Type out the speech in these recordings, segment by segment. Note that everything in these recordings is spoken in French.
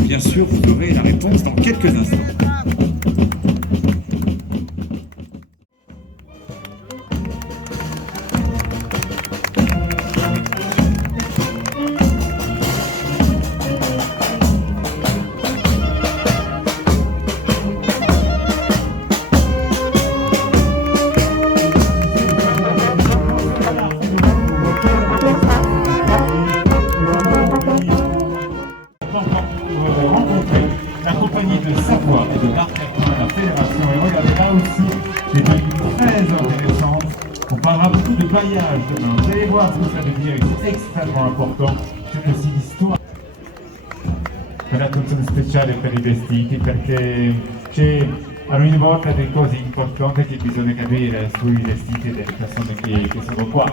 Bien sûr, vous aurez la réponse dans quelques instants. De Savoie et de l'Arc-en-Ciel de la Fédération. Et regardez là aussi des tenues très intéressantes. On parlera beaucoup de bailliage demain. Vous allez voir ce que ça veut dire, c'est extrêmement important. C'est aussi l'histoire. Una attenzione speciale per i vestiti perché c'è ogni volta delle cose importanti che bisogna capire sui vestiti delle persone che sono qua.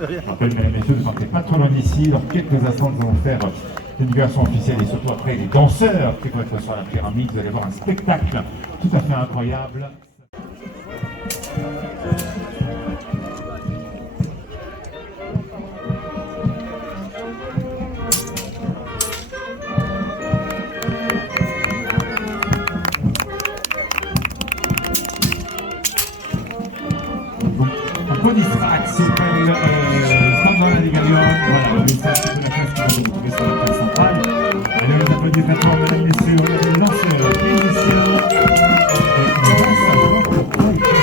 Je rappelle, mesdames et messieurs, ne partez pas trop loin d'ici. Dans quelques instants, nous allons faire une version officielle et surtout après les danseurs qui vont être sur la pyramide. Vous allez voir un spectacle tout à fait incroyable. Un po' di spazio per Sandra di Gaglione, voilà, le spazio per la festa que vous trouvez sur la place centrale. Allez, on applaudit maintenant, mesdames et messieurs, les danseurs, les musiciens, et on va savoir pourquoi ils font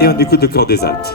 Et on écoute le Chœur des Alpes.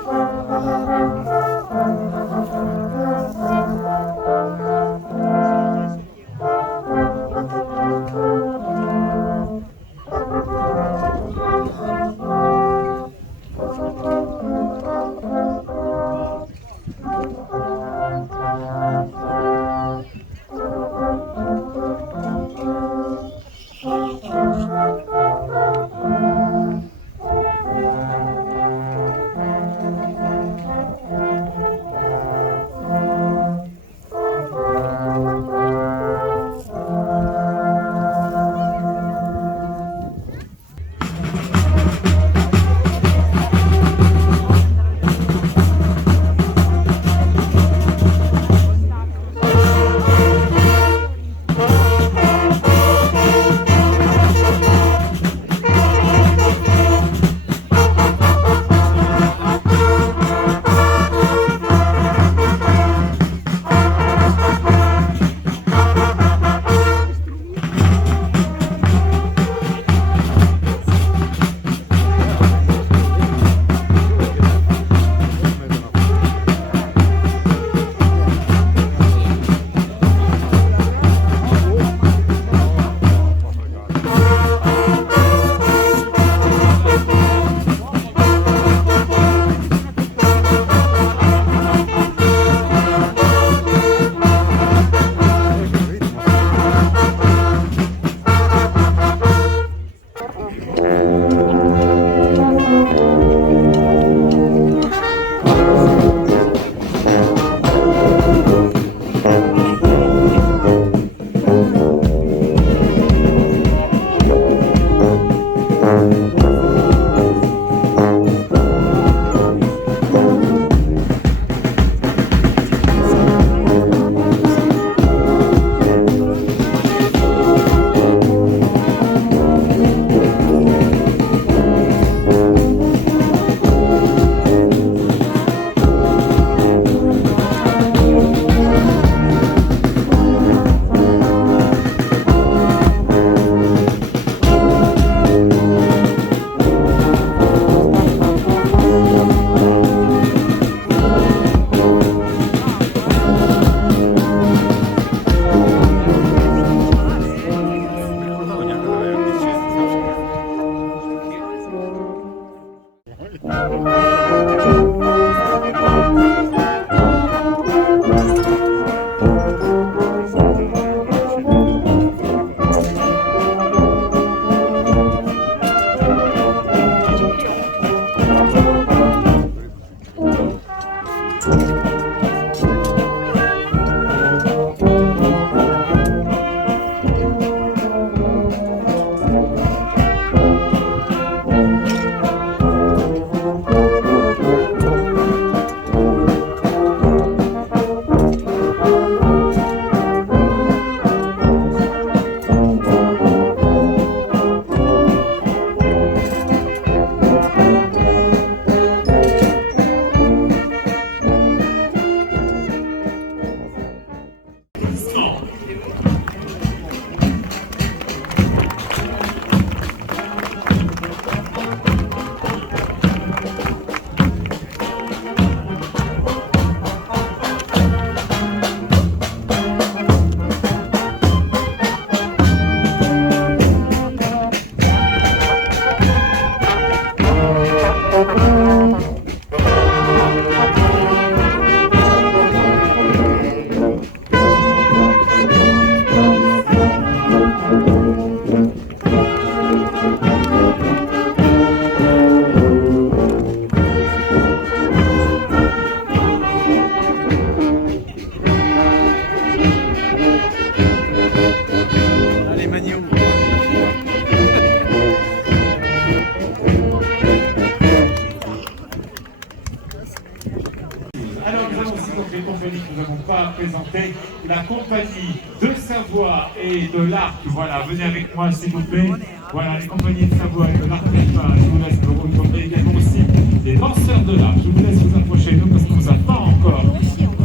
présenter la compagnie de Savoie et de l'Arc. Voilà, venez avec moi s'il vous plaît. Voilà, les compagnies de Savoie et de l'Arc. Je vous laisse vous retrouver également aussi les danseurs de l'Arc. Je vous laisse vous approcher de nous parce qu'on ne vous a pas encore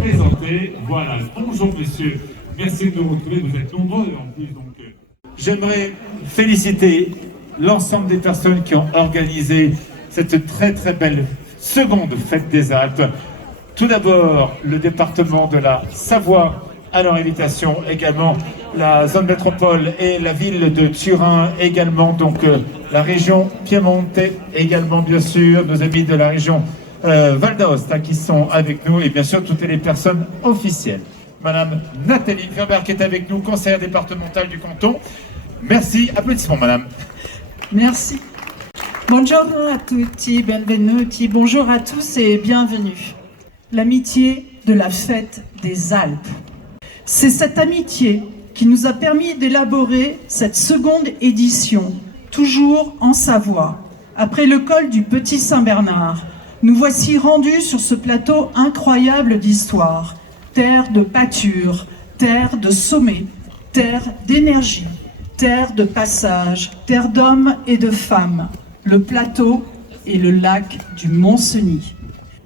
présenté. Voilà, bonjour messieurs. Merci de nous retrouver, vous êtes nombreux en plus. Donc, j'aimerais féliciter l'ensemble des personnes qui ont organisé cette très très belle seconde fête des Alpes. Tout d'abord, le département de la Savoie à leur invitation, également la zone métropole et la ville de Turin, également donc la région Piemonte, également bien sûr nos amis de la région Val d'Aosta qui sont avec nous et bien sûr toutes les personnes officielles. Madame Nathalie Ferber qui est avec nous, conseillère départementale du canton. Merci, applaudissements madame. Merci. Buongiorno a tutti, benvenuti, bonjour à tous et bienvenue. L'amitié de la fête des Alpes. C'est cette amitié qui nous a permis d'élaborer cette seconde édition, toujours en Savoie. Après le col du Petit Saint-Bernard, nous voici rendus sur ce plateau incroyable d'histoire, terre de pâture, terre de sommet, terre d'énergie, terre de passage, terre d'hommes et de femmes, le plateau et le lac du Mont-Cenis.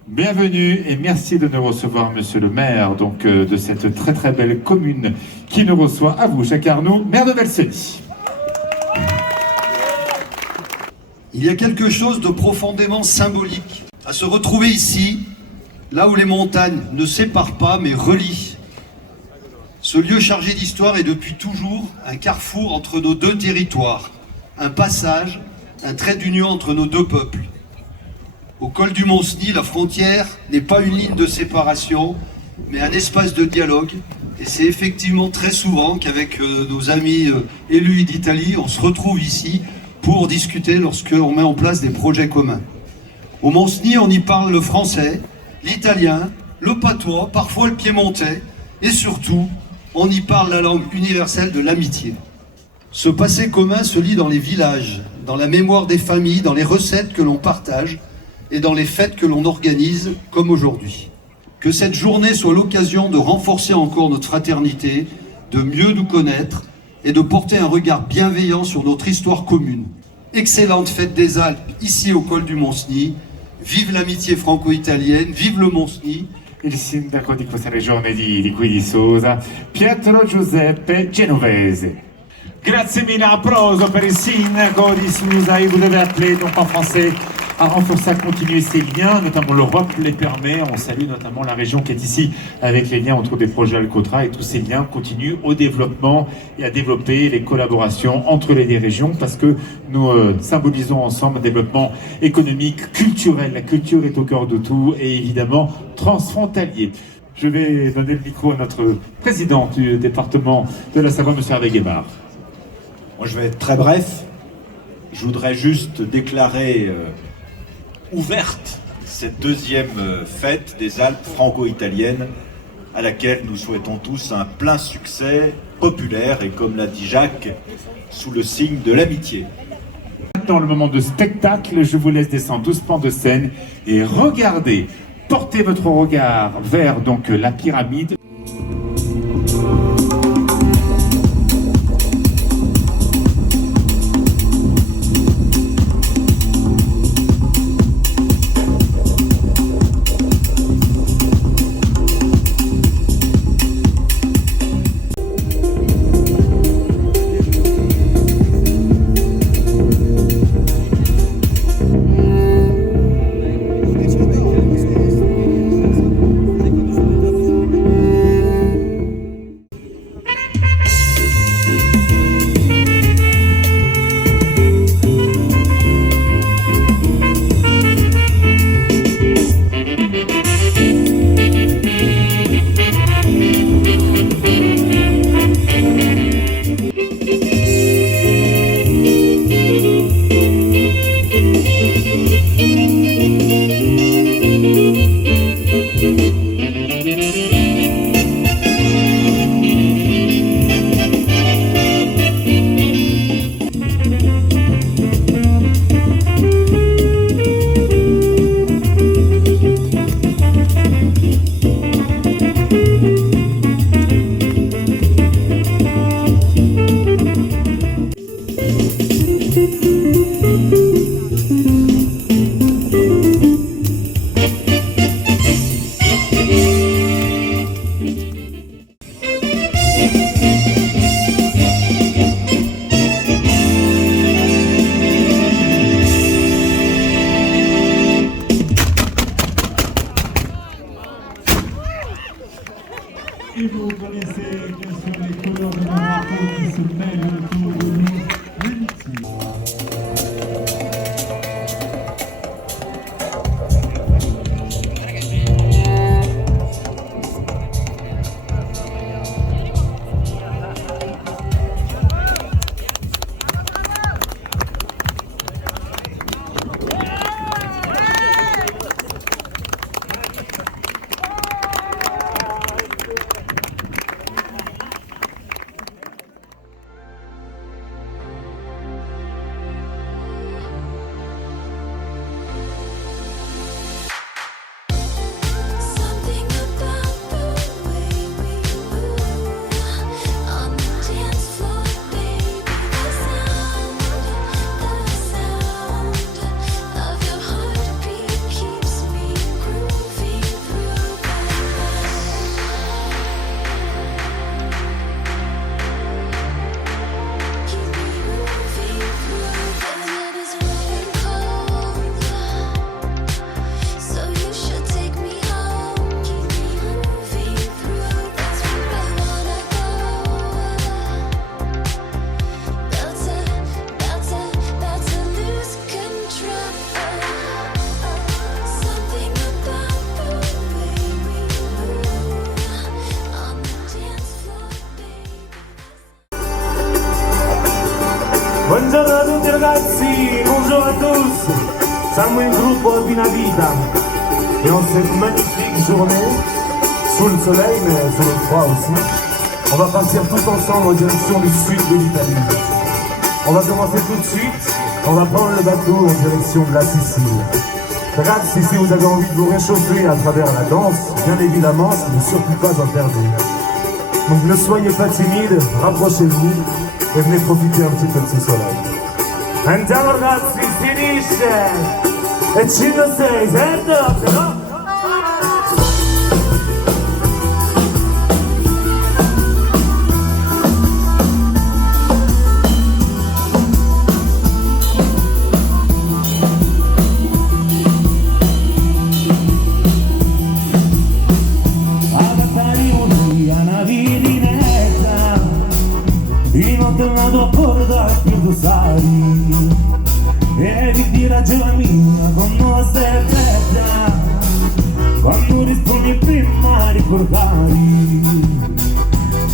Bienvenue et merci de nous recevoir, monsieur le maire, donc de cette très très belle commune qui nous reçoit. À vous, Jacques Arnaud, maire de Belcenny. Il y a quelque chose de profondément symbolique à se retrouver ici, là où les montagnes ne séparent pas mais relient. Ce lieu chargé d'histoire est depuis toujours un carrefour entre nos deux territoires, un passage, un trait d'union entre nos deux peuples. Au col du Mont-Cenis, la frontière n'est pas une ligne de séparation, mais un espace de dialogue. Et c'est effectivement très souvent qu'avec nos amis élus d'Italie, on se retrouve ici pour discuter lorsqu'on met en place des projets communs. Au Mont-Cenis, on y parle le français, l'italien, le patois, parfois le piémontais, et surtout, on y parle la langue universelle de l'amitié. Ce passé commun se lit dans les villages, dans la mémoire des familles, dans les recettes que l'on partage, et dans les fêtes que l'on organise, comme aujourd'hui. Que cette journée soit l'occasion de renforcer encore notre fraternité, de mieux nous connaître et de porter un regard bienveillant sur notre histoire commune. Excellente fête des Alpes, ici au col du Mont-Cenis. Vive l'amitié franco-italienne, vive le Mont-Cenis. Il sindaco di questa regione di qui di Sosa, Pietro Giuseppe Genovese. Grazie mille, applauso per il sindaco di Susa. Et vous devez appeler donc en français à renforcer, à continuer ces liens, notamment l'Europe les permet. On salue notamment la région qui est ici avec les liens autour des projets Alcotra et tous ces liens continuent au développement et à développer les collaborations entre les deux régions parce que nous symbolisons ensemble un développement économique, culturel. La culture est au cœur de tout et évidemment transfrontalier. Je vais donner le micro à notre président du département de la Savoie, M. Hervé Guébard. Moi, je vais être très bref. Je voudrais juste déclarer ouverte cette deuxième fête des Alpes franco-italiennes à laquelle nous souhaitons tous un plein succès populaire et, comme l'a dit Jacques, sous le signe de l'amitié. Maintenant, le moment de spectacle, je vous laisse descendre doucement de scène et regardez, portez votre regard vers donc la pyramide. Et vous connaissez bien sûr les couleurs de nos drapeaux qui se mêlent autour de nous. L'amitié. Something about the way we move on the dance floor, baby. The sound of your heartbeat keeps me grooving through the night. Keep me moving through the night is running cold. So you should take me home, keep me moving through. That's where I wanna go. About to lose control. Something about the way we move on the dance floor, baby. Buongiorno a tutti ragazzi, bonjour à tous. Siamo il gruppo Vina Vida et en cette magnifique journée, sous le soleil mais sous le froid aussi, on va partir tous ensemble en direction du sud de l'Italie. On va commencer tout de suite, on va prendre le bateau en direction de la Sicile. Ragazzi, si vous avez envie de vous réchauffer à travers la danse, bien évidemment, ce n'est surtout pas interdit. Donc ne soyez pas timides, rapprochez-vous e venez profiter un petit peu de ce soleil. Andiamo ragazzi, si dice! E 5, 6, 7, 8, no? E di ragione mia con nostra fetta quando rispondi prima ricordari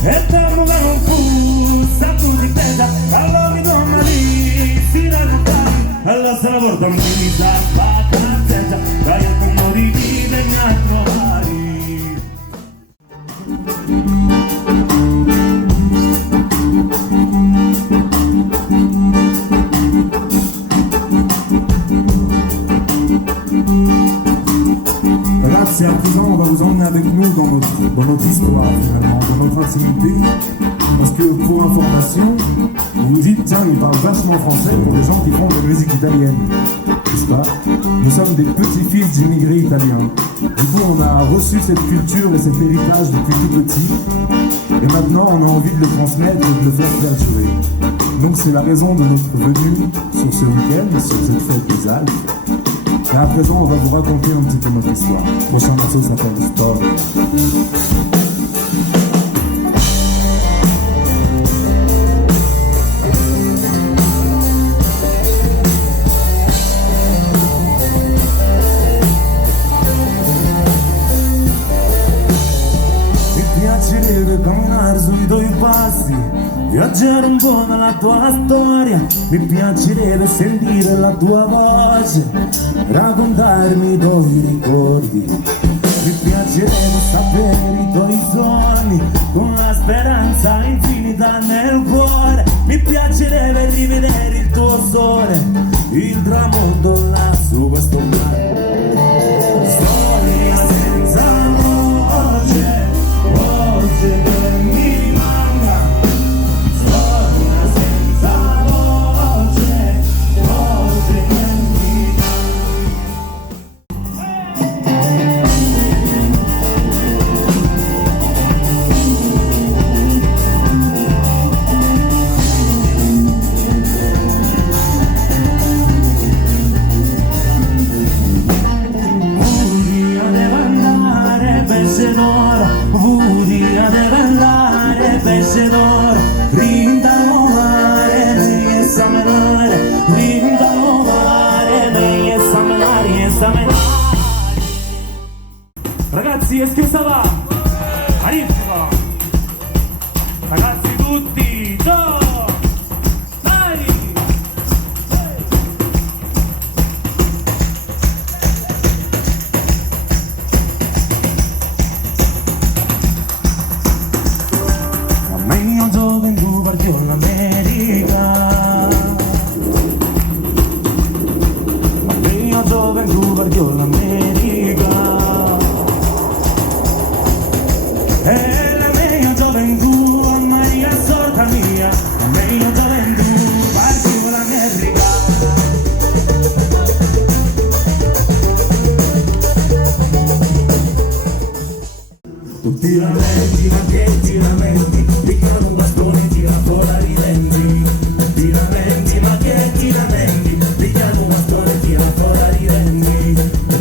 e torno da un fusa tu di testa allora mi donna lì si raccontari allora se la porta mi sa fatta una testa dai a come di vita e mi a trovare. Ragazzi, à présent, on va vous emmener avec nous dans notre histoire, finalement, dans notre intimité. Parce que, pour information, vous vous dites, tiens, ils parlent vachement français pour des gens qui font de la musique italienne. N'est-ce pas? Nous sommes des petits-fils d'immigrés italiens. Du coup, on a reçu cette culture et cet héritage depuis tout petit. Et maintenant, on a envie de le transmettre et de le faire perdurer. Donc, c'est la raison de notre venue sur ce week-end, sur cette fête des Alpes. Et à présent, on va vous raconter un petit peu notre histoire. Le prochain morceau s'appelle Storia. Mi piacerebbe camminare sui tuoi passi, viaggiare un po' nella tua storia. Mi piacerebbe sentire la tua voce, raccontarmi i tuoi ricordi. Mi piacerebbe sapere i tuoi sogni, con la speranza infinita nel cuore. Mi piacerebbe rivedere il tuo sole, il tramonto là su questo mare. Storia senza voce, voce che mi manca. Storia senza voce. ti lamenti, ma che ti lamenti, picchiano un bastone e tira fuori i denti. Ti lamenti, ma che ti lamenti, picchiano un bastone e tira fuori i denti.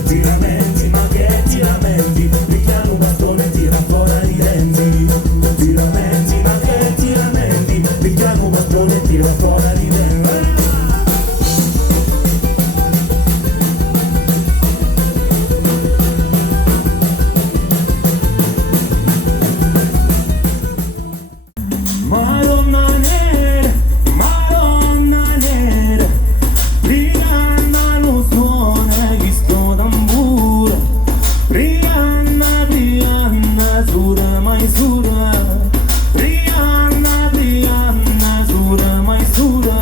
Ti lamenti, ma che ti lamenti, picchiano un bastone e tira fuori i denti. Ti lamenti, ma che ti lamenti, picchiano un bastone e tira fuori i denti. Madonna nera, Rihanna lo suona questo tamburo. Rihanna, Rihanna, sura mai sura. Rihanna, Rihanna, sura mai sura.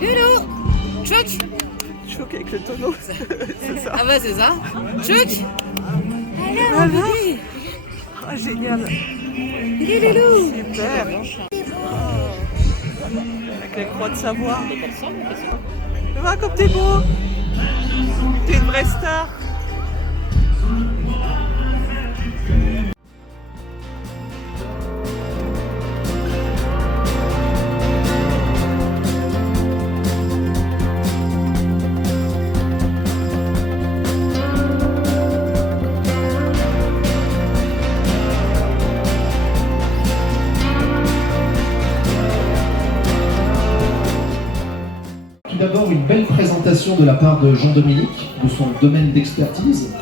Hello Choc Choc avec le tonneau, c'est ça. Ah bah c'est ça. Choc Voilà. bébé. Ah, génial. Bébé loulou. Super. Avec la croix de Savoie. Ça va comme t'es beau. T'es une vraie star. Tout d'abord, une belle présentation de la part de Jean-Dominique, de son domaine d'expertise,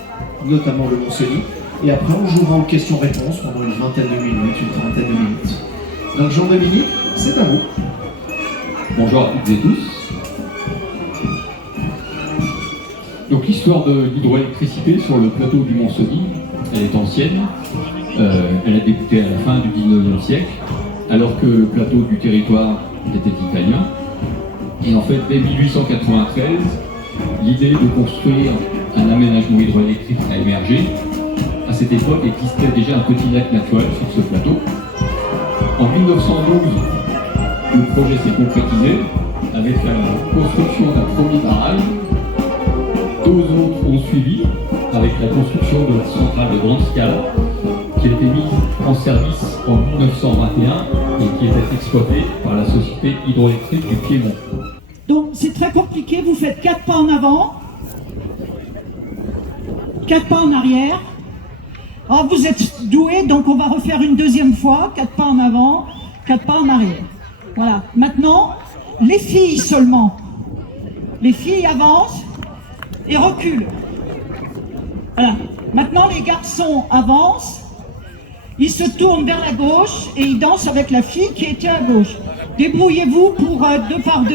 notamment le Mont-Cenis. Et après, on jouera aux questions-réponses pendant une vingtaine de minutes, une trentaine de minutes. Donc Jean-Dominique, c'est à vous. Bonjour à toutes et tous. Donc l'histoire de l'hydroélectricité sur le plateau du Mont-Cenis, elle est ancienne. Elle a débuté à la fin du 19e siècle, alors que le plateau du territoire était italien. Et en fait, dès 1893, l'idée de construire un aménagement hydroélectrique a émergé. À cette époque, existait déjà un petit lac naturel sur ce plateau. En 1912, le projet s'est concrétisé avec la construction d'un premier barrage. Deux autres ont suivi avec la construction de la centrale de grande scale qui a été mise en service en 1921 et qui était exploitée par la Société hydroélectrique du Piémont. Donc c'est très compliqué, vous faites 4 pas en avant, 4 pas en arrière. Oh, vous êtes doués, donc on va refaire une deuxième fois, 4 pas en avant, 4 pas en arrière. Voilà, maintenant, les filles seulement. Les filles avancent et reculent. Voilà, maintenant les garçons avancent, ils se tournent vers la gauche et ils dansent avec la fille qui était à gauche. Débrouillez-vous pour 2 par 2.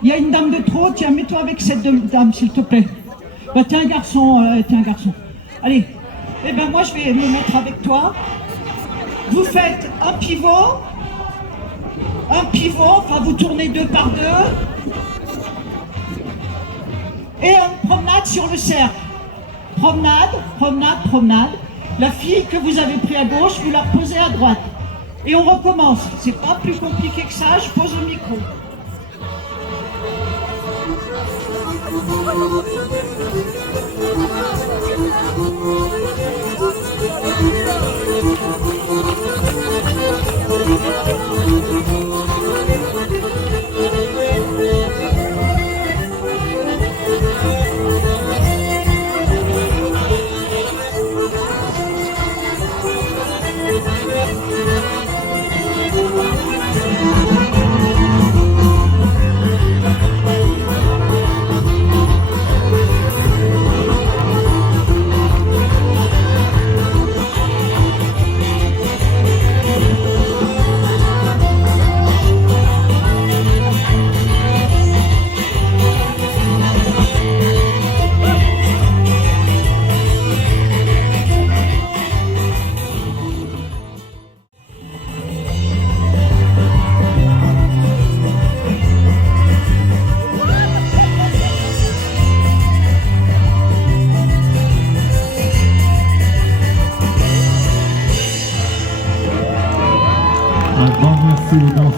Il y a une dame de trop, tiens, mets-toi avec cette dame, s'il te plaît. Bah, t'es un garçon, Allez, eh ben moi je vais me mettre avec toi. Vous faites un pivot, enfin vous tournez 2 par 2. Et une promenade sur le cercle. Promenade. La fille que vous avez pris à gauche, vous la reposez à droite. Et on recommence. C'est pas plus compliqué que ça, je pose le micro.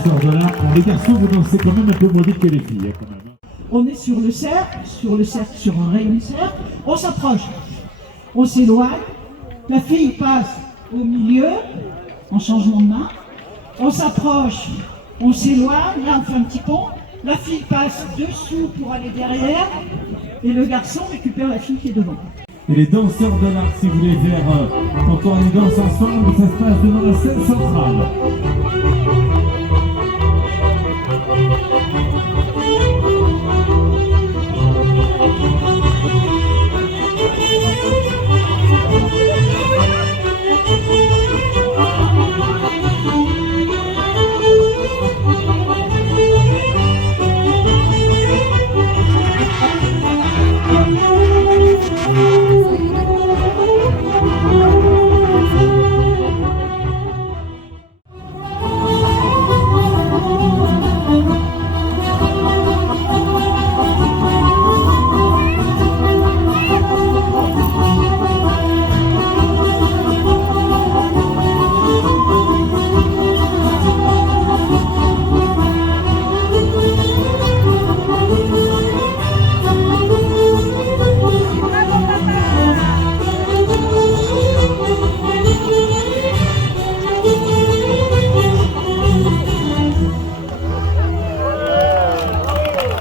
danseurs de l'art. Bon, les garçons, vous dansez quand même un peu moins vite que les filles, quand même. On est sur le cercle, sur un rayon de cercle. On s'approche, on s'éloigne. La fille passe au milieu, en changement de main. On s'approche, on s'éloigne, là on fait un petit pont. La fille passe dessous pour aller derrière. Et le garçon récupère la fille qui est devant. Et les danseurs de l'art, si vous voulez faire encore les danses ensemble, ça se passe devant la scène centrale.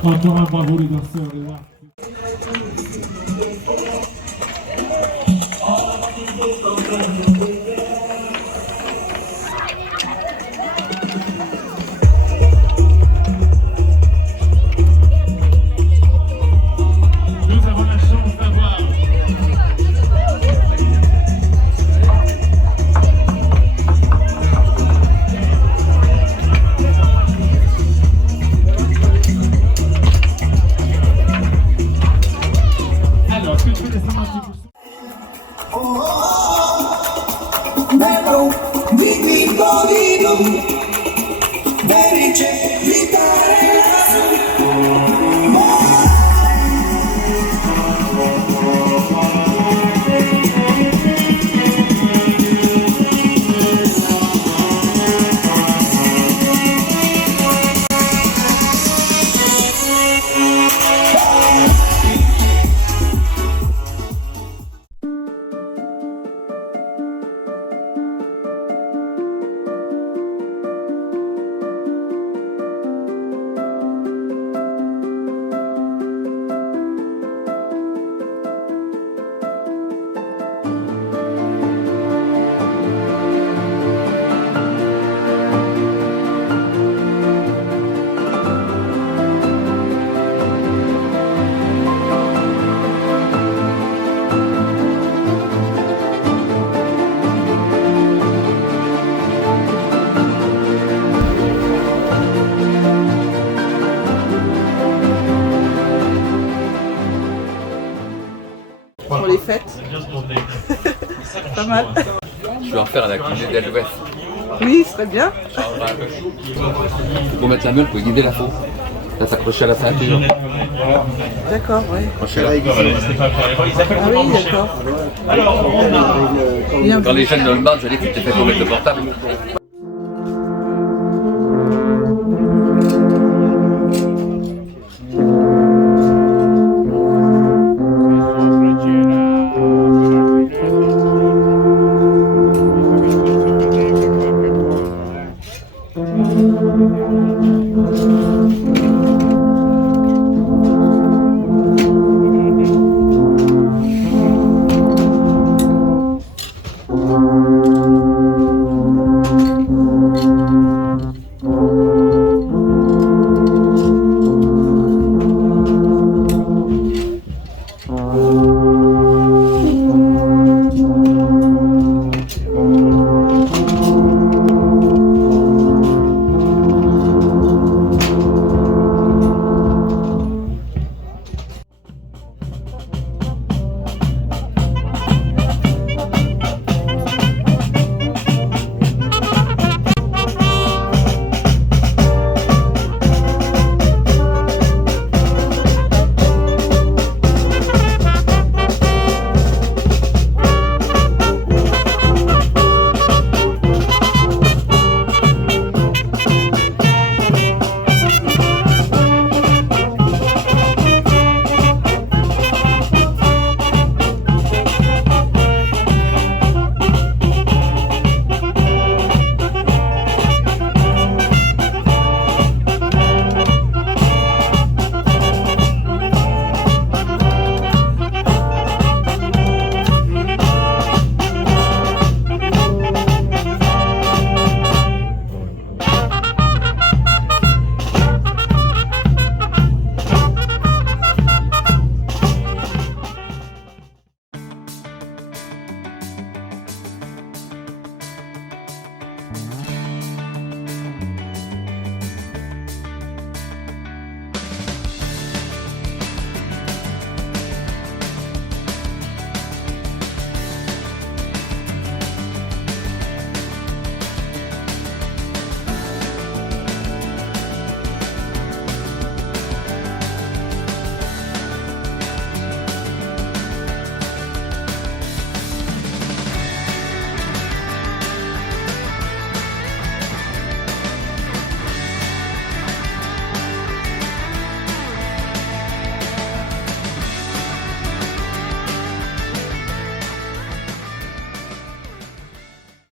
Encore un bravo les danseurs de l'art. Nous avons la chance d'avoir Pour les fêtes. Pas mal. Je vais en faire à la cuisine de l'Ouest. Oui, ce serait bien. Pour mettre la meule, pour guider la peau. Ça s'accrocher à la ceinture. D'accord, oui. Accrocher à la... Ah oui, d'accord. Quand les jeunes me demandent, je dis que tu t'es fait pour mettre le portable.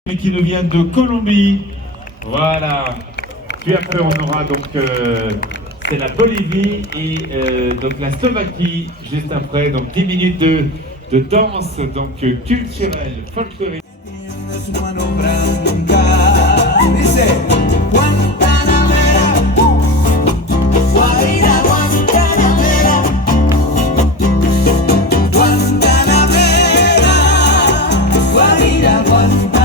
Mais qui nous vient de Colombie. Voilà. Puis après, on aura donc c'est la Bolivie et donc la Slovaquie juste après. Donc 10 minutes de danse donc culturelle, folklorique. Dice Guantanamera, Guaira, Guantanamera, Guantanamera, Guaira, Guantanamera.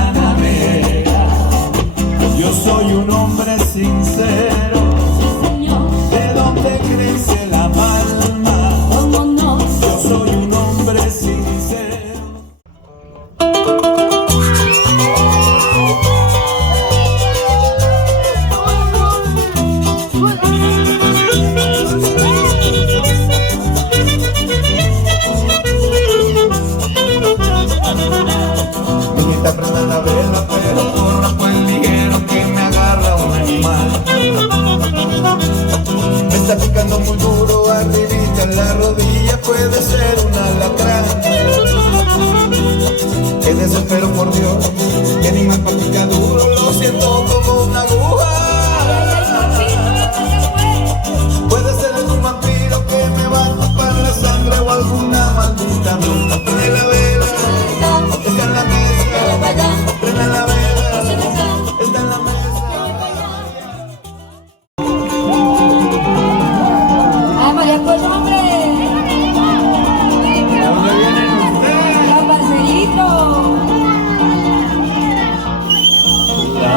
Yo soy un hombre sincero, de donde crece la palma. Yo soy un hombre sincero. Prenda la vela, pero corra pues ligero que me agarra un animal. Me está picando muy duro, arribita en la rodilla, puede ser un alacrán. Qué desespero por Dios, que animal pa' pica duro, lo siento como una aguja. Puede ser algún vampiro que me va a tapar la sangre o alguna maldita bruja. Prende la vela, está en la mesa. Prende la vela, está en la mesa. ¡Ay, María, pues hombre! ¿De dónde vienen ustedes? ¡Los parceritos! La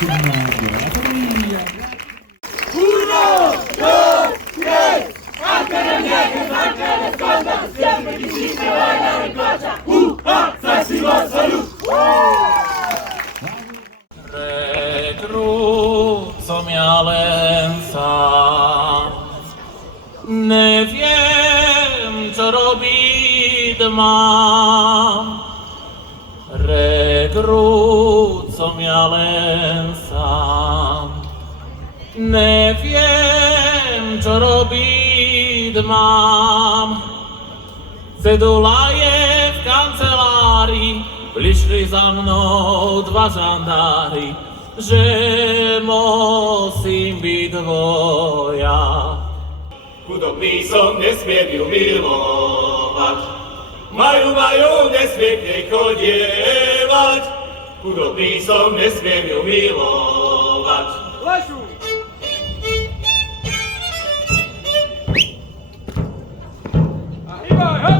insegnando la famiglia. Co miałem sam. Nie wiem, co robić mam. Regru, co miałem sam. Nie wiem, co robić mam. Cedula je w kancelarii, przyszli za mną dwa żandary, że musím byť dvoja. Chudobný som nesmiem ju milovať, majú, nesmiem k nej chodievať. Chudobný som nesmiem ju milovať. Lešu! A hýbaj, hej!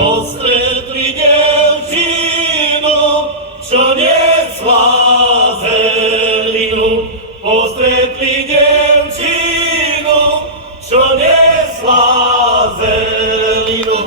Ostretli dievčinu, čo niesla zelinu. Ostretli dievčinu, čo niesla zelinu.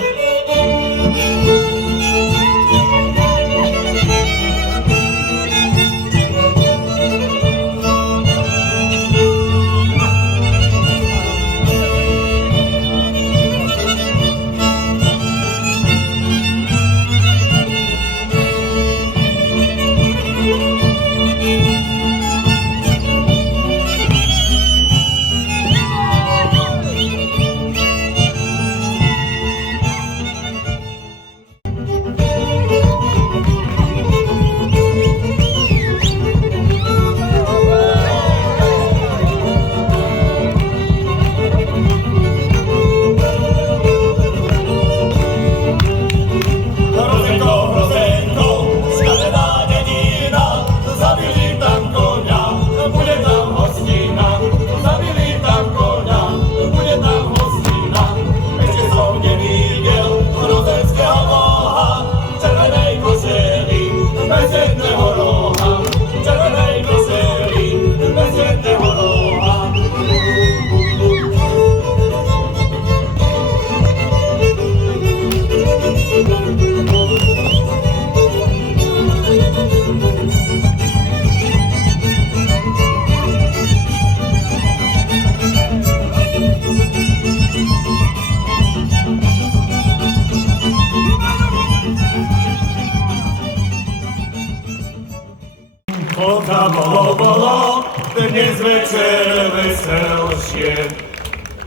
Oka bolo, dnes večer veselšie.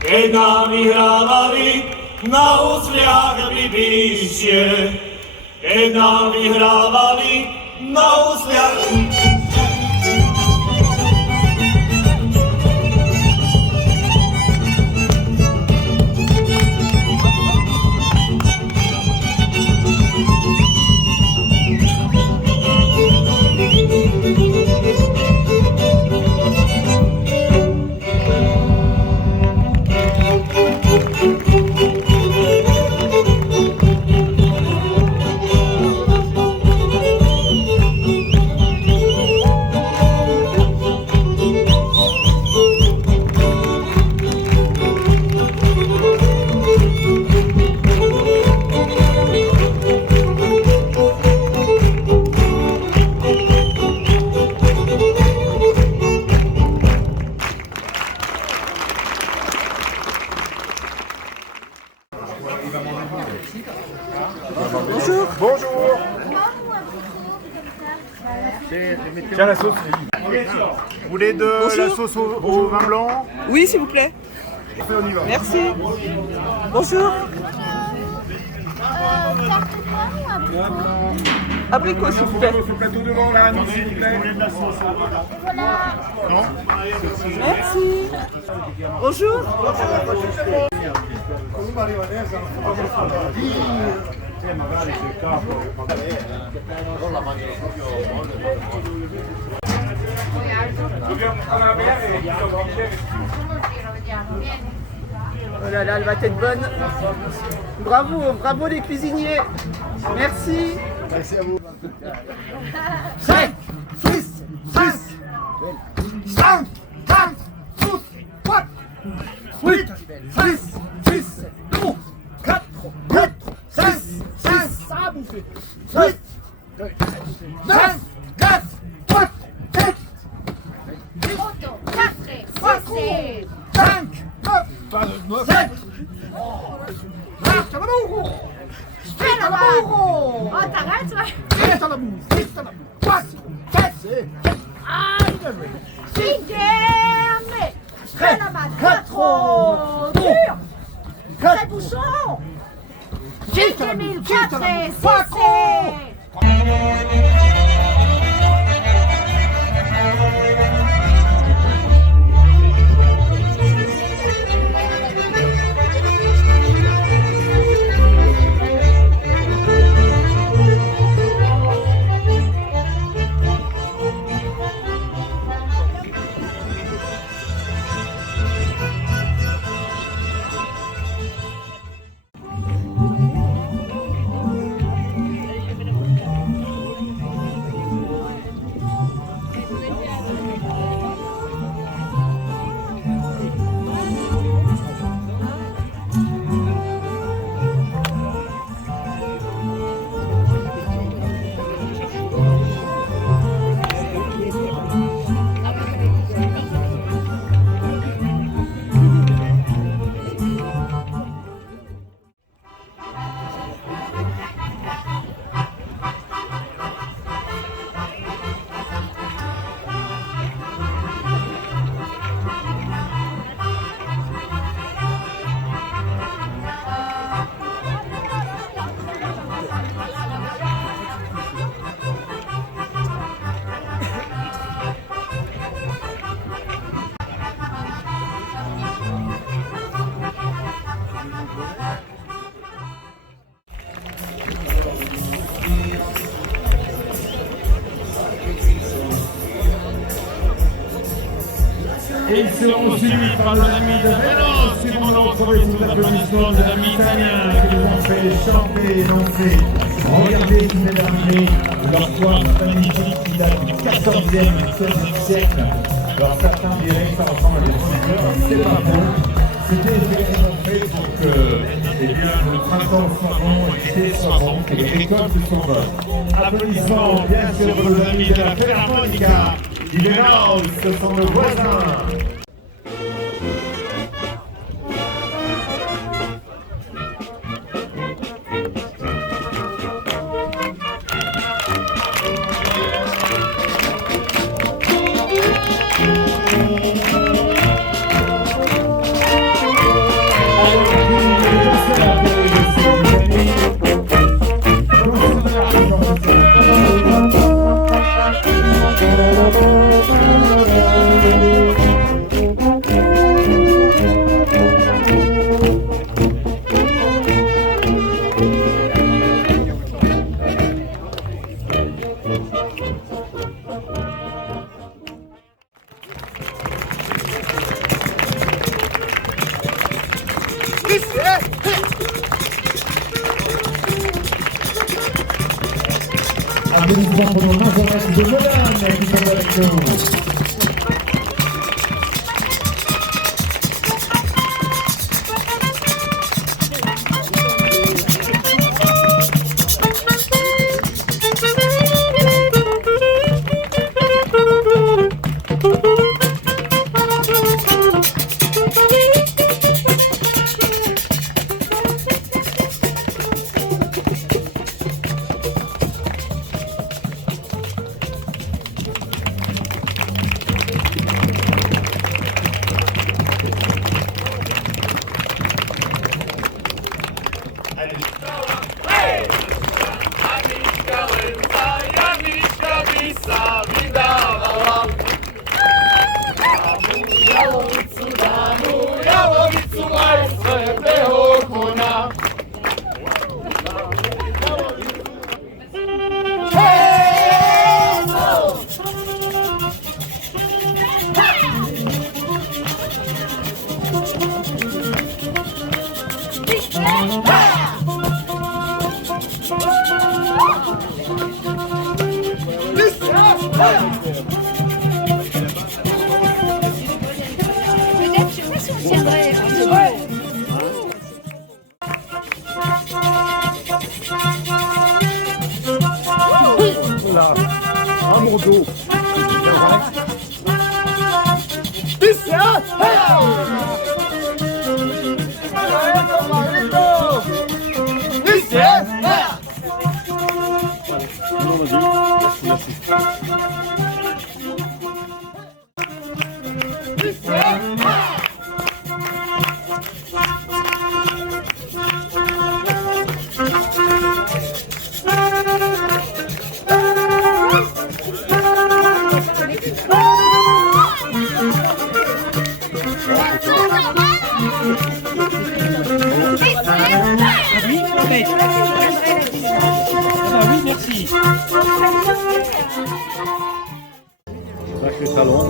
Keď nám vyhrávali, na úsliach vyššie. Keď nám vyhrávali, na úsliach. Bonjour. Bonjour. Tiens la sauce. Vous voulez de la sauce au vin blanc? Oui, s'il vous plaît. On y va. Merci. Bonjour. Abricot, s'il vous plaît. Ce plateau devant là, non, s'il vous plaît. Non. Merci. Bonjour. Oh là là, elle va être bonne. Bravo, bravo les cuisiniers. Merci. Merci à vous. 5, 6, 6, 5, 4, 12, 4, 8, 6, 6, 12, 4, 4, 6, 6, 8, 9, 10, 8, 7, 5, 9, 7, Spela burro! Ó, tá reto, vai? Spela burro! Spela burro! 4, 7, Ai, cinquième! Spela mais 4! Dur! C'est bouchon! 5004! Et ils seront suivis par nos amis de Vélos, qui vont nous retrouver sous l'applaudissement des amis italiens qui nous ont fait chanter et danser. Regardez tous les armées, leur toit magnifique qui date du 14e et 16e siècle. Alors certains diraient que ça ressemble à des producteurs, c'est pas bon. C'était effectivement fait pour que le printemps soit bon, l'été soit bon, que les récoltes soient bonnes. Applaudissements bien sûr aux amis de la Philharmonica, du Vélos, ce sont nos voisins. Applaudissements pour nos majorettes de Modane qui sont avec nous. Peut-être, je sais pas si on tiendrait. Oula, à mon dos. Oui, merci. Sacré talon.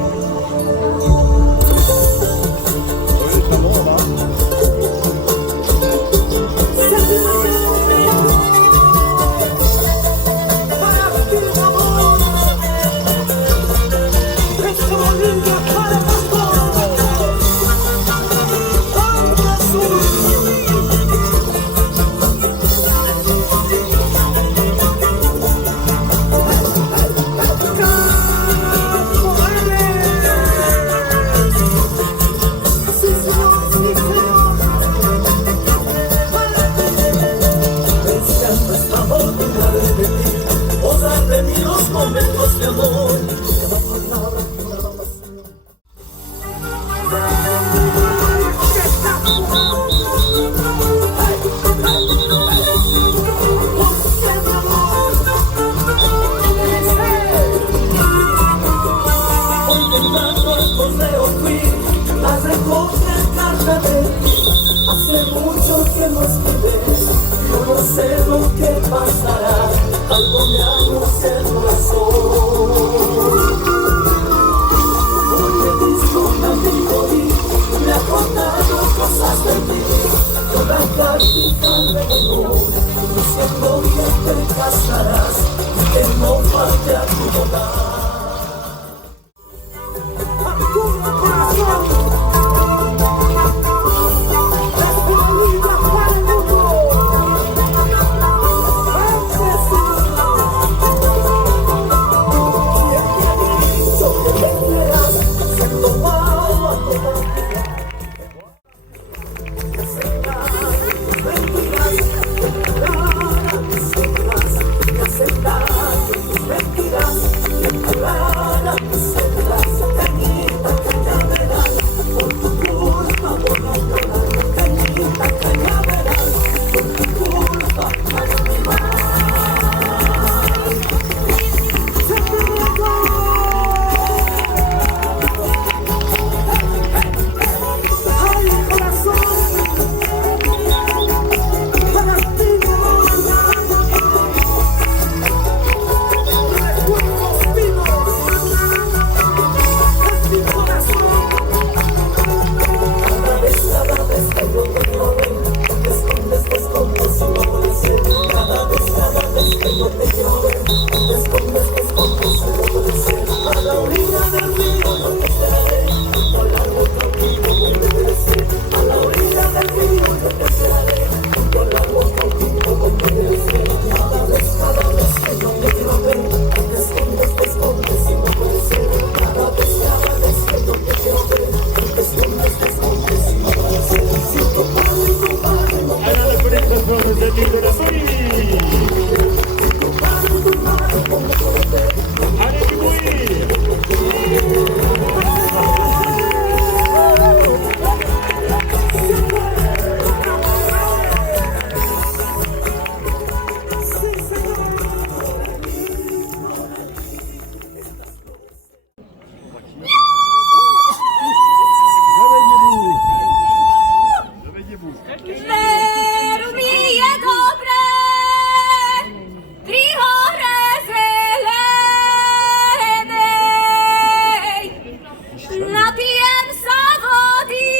Napijem sa vody,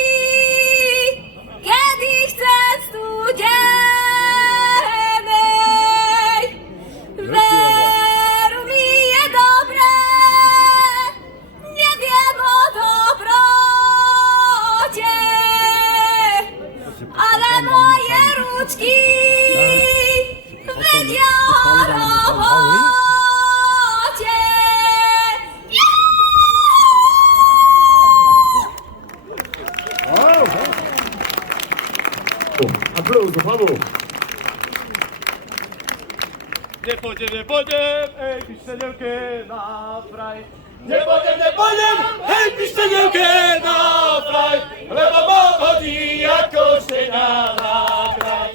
kedy chcem studenej. Polski, Wydziorowocie. Applausos, bravo. Nie podziem, ej, piszczeniołkę na fraj. Nie podziem, ej, piszczeniołkę na fraj. Lewa ma chodzi jako szczenia na kraj.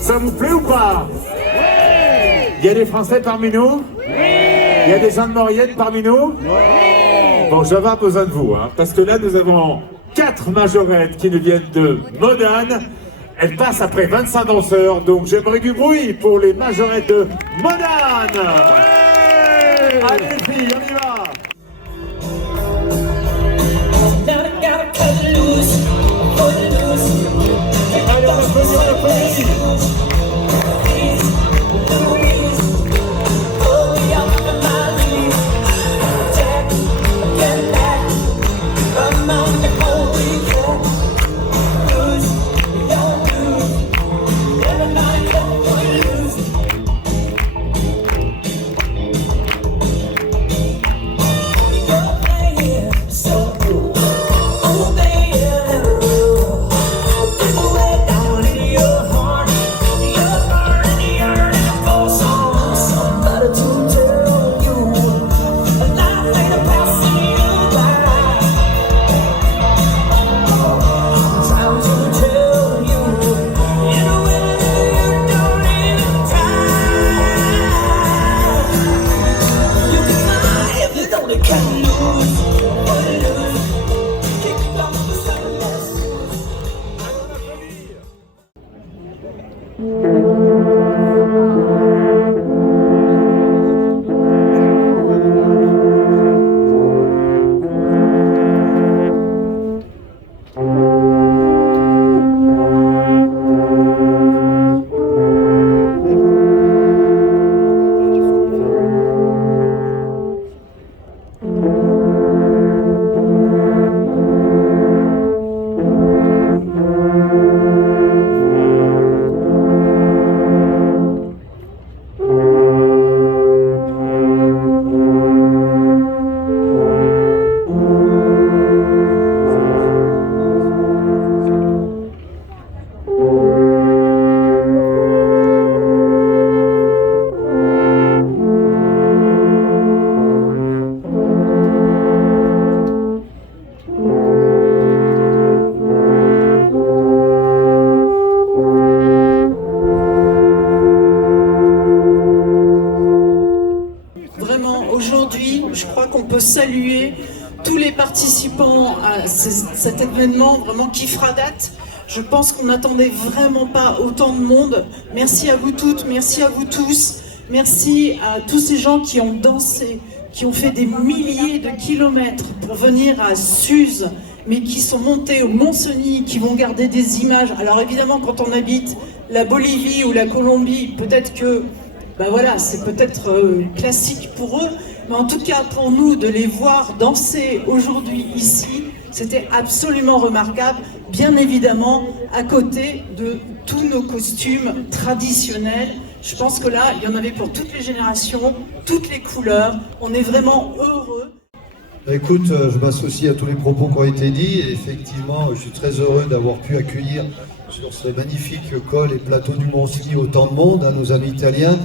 Ça vous plaît ou pas? Il y a des Français parmi nous? Il y a des gens de Maurienne parmi nous? Bon, j'avais pas besoin de vous, hein, parce que là, nous avons 4 majorettes qui nous viennent de Modane. Elles passent après 25 danseurs, donc j'aimerais du bruit pour les majorettes de Modane. Allez les filles, on y va. Allez, on applaudit, on applaudit. je crois qu'on peut saluer tous les participants à cet événement vraiment qui fera date. Je pense qu'on n'attendait vraiment pas autant de monde. Merci à vous toutes, merci à vous tous. Merci à tous ces gens qui ont dansé, qui ont fait des milliers de kilomètres pour venir à Suse, mais qui sont montés au Mont-Cenis, qui vont garder des images. Alors évidemment, quand on habite la Bolivie ou la Colombie, peut-être que, ben voilà, c'est peut-être classique pour eux, mais en tout cas pour nous, de les voir danser aujourd'hui ici, c'était absolument remarquable, bien évidemment, à côté de tous nos costumes traditionnels. Je pense que là, il y en avait pour toutes les générations, toutes les couleurs. On est vraiment heureux. Écoute, je m'associe à tous les propos qui ont été dits. Et effectivement, je suis très heureux d'avoir pu accueillir sur ce magnifique col et plateau du Mont-Cenis autant de monde, à nos amis italiens.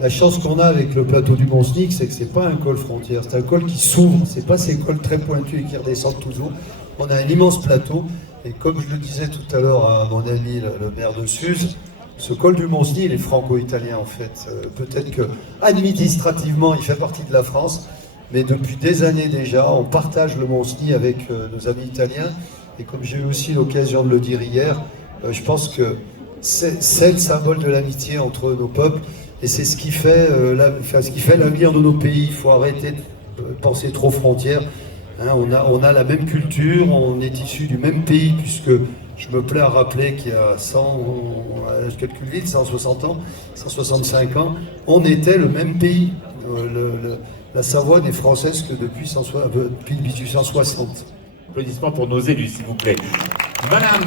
La chance qu'on a avec le plateau du Mont-Cenis, c'est que c'est pas un col frontière, c'est un col qui s'ouvre. C'est pas ces cols très pointus et qui redescendent toujours. On a un immense plateau. Et comme je le disais tout à l'heure à mon ami le maire de Suse, ce col du Mont-Cenis, il est franco-italien en fait. Peut-être que administrativement, il fait partie de la France, mais depuis des années déjà, on partage le Mont-Cenis avec nos amis italiens. Et comme j'ai eu aussi l'occasion de le dire hier, je pense que c'est le symbole de l'amitié entre nos peuples. Et c'est ce qui fait l'avenir de nos pays. Il faut arrêter de penser trop frontières. Hein, on a la même culture, on est issus du même pays, puisque je me plais à rappeler qu'il y a 160 ans, 165 ans, on était le même pays. La Savoie n'est française que depuis 1860. Applaudissements pour nos élus, s'il vous plaît. Madame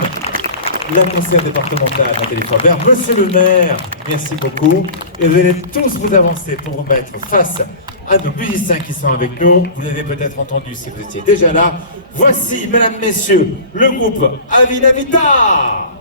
la conseillère départementale Nathalie Faber, monsieur le maire, merci beaucoup. Et vous allez tous vous avancer pour vous mettre face à nos musiciens qui sont avec nous. Vous l'avez peut-être entendu si vous étiez déjà là. Voici, mesdames, messieurs, le groupe Avila Vita.